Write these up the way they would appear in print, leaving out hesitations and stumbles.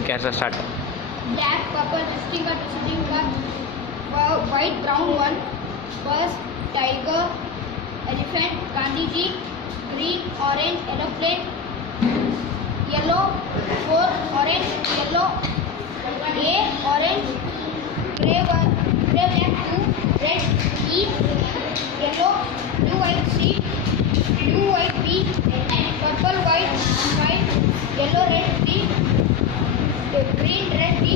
Okay Harsha start. Black, purple, visiting card, white, brown one, bus, tiger, elephant, Gandhiji, green, orange, aeroplane, yellow, 4, orange, yellow, A, orange, grey, black, 2, red, E, yellow, blue, white, C, blue, white, B, purple, white, yellow, red, D, green, red, D,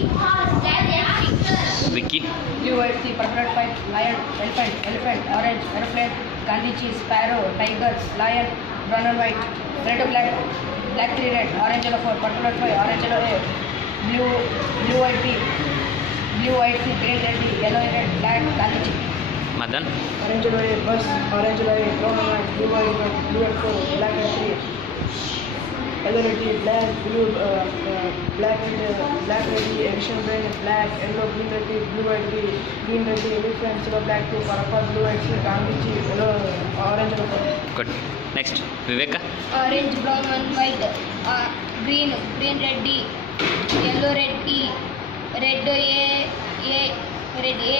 black, Vicky. Blue, white, sea, purple, white, lion, elephant, orange, aeroplane, Gandhiji, sparrow, tigers, lion, brown and white, red, black, 3, red, orange, yellow, 4, purple, white, 5, orange, yellow, A, blue, white, sea, green, red, D, yellow, red, black, Gandhiji. Madan. Orange, yellow, A, bus, orange, yellow, A, brown and white, blue, white, 4, black, red, 3, yellow, red, D, black, black, red, D, action, red, black, yellow, green, red, D, blue, white, D, green, red, D, elephant, yellow, black, 2, purple, blue, white, C, Gandhiji, yellow, orange, yellow, 4. Good. Next Viveka. orange, brown, one, white, green, red, D, yellow, red, D, red, red, A,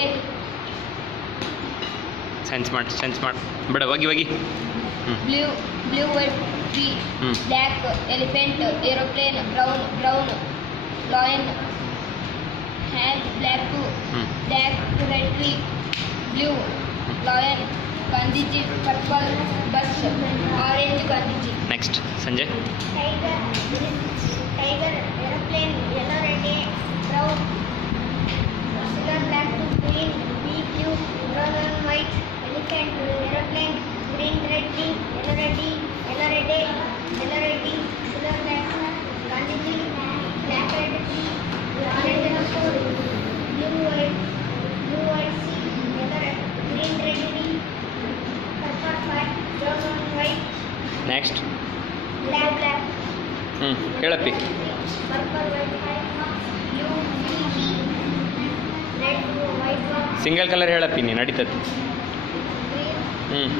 science ಮಾಡಿ ಬೇಡ ಹೋಗಿ. blue, white, B, black, elephant, aeroplane, brown, lion, hand, black, 2, black, red, 3, blue, lion, Gandhiji, purple, bus, orange, Gandhiji. Next Sanjay. Tiger, aeroplane, yellow, red, A, brown, silver, black, 2, green, B, blue, brown and white, elephant, aeroplane, green, red, D, yellow, red, D, yellow, red, A, yellow, red, D, silver, black, Gandhiji, black, red, D, orange, yellow, 4, blue, white, C, yellow, red, green, red, D, purple, 5, brown and white, next black, ಹೇಳಪ್ಪಿ. purple, white, 5, blue, red, white, single colour ಹೇಳಪ್ಪಿ ನೀನು ನಡೀತದೆ. green,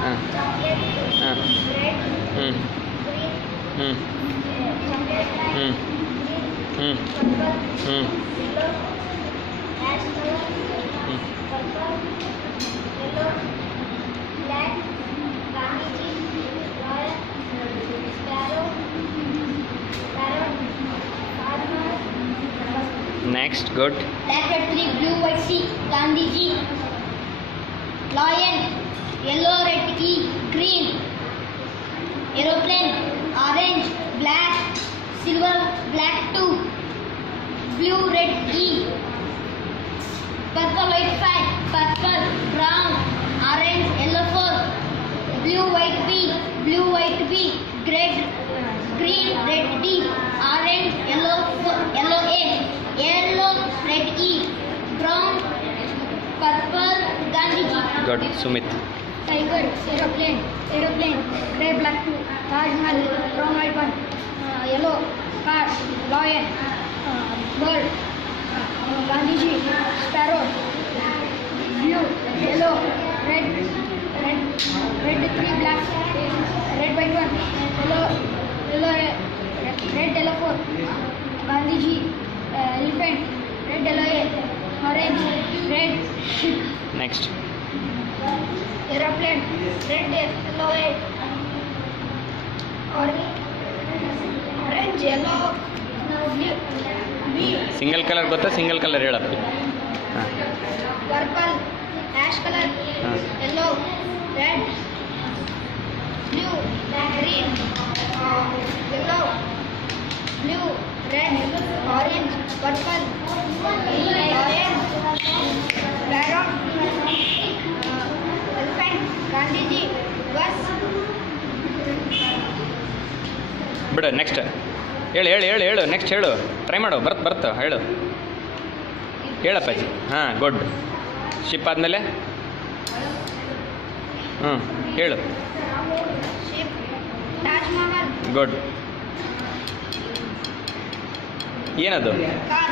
ಹಾಂ chocolate, ಹಾಂ red, ಹ್ಞೂ green, ಹ್ಞೂ chocolate, ಹ್ಞೂ ಹ್ಞೂ purple, ಹ್ಞೂ yellow, ash color, ಹ್ಞೂ purple, yellow, black, Gandhiji, lion, sparrow, parrot, farmer, next good. black, red, 3, blue, white, C, Gandhiji, lion, yellow, red, E, green, aeroplane, orange, black, silver, black, 2, blue, red, E, purple, white, 5, purple, brown, orange, yellow, 4, blue, white, B, green, red, D, orange, yellow, A, yellow, red, E, brown, purple, Gandhiji. Good. Sumit. Tiger, aeroplane, grey, black, 2, Taj Mahal, brown, white, 1, yellow, car, lion, bird, Gandhiji, sparrow, blue, yellow, red, 3, black, red, white, 1, yellow, red, yellow, 4, Gandhiji, elephant, red, yellow, A, orange, red, ship. Next aeroplane, red, yellow, A, orange, yellow, blue, B, single colour ಗೊತ್ತಾ? Single colour ಹೇಳಪ್ಪಿ. ಹಾಂ purple, ash color, yellow, red, blue, green, yellow, blue, red, orange, purple, lion, parrot, elephant, Gandhiji, bus. ಬಿಡು. Next ಹೇಳು next ಹೇಳು. Try ಮಾಡು. ಬರ್ತಾ ಹೇಳಪ್ಪಾಜಿ. ಹಾಂ good. Ship ಆದಮೇಲೆ ಹೇಳು. Ship, Taj Mahal, good. ಏನದು? car.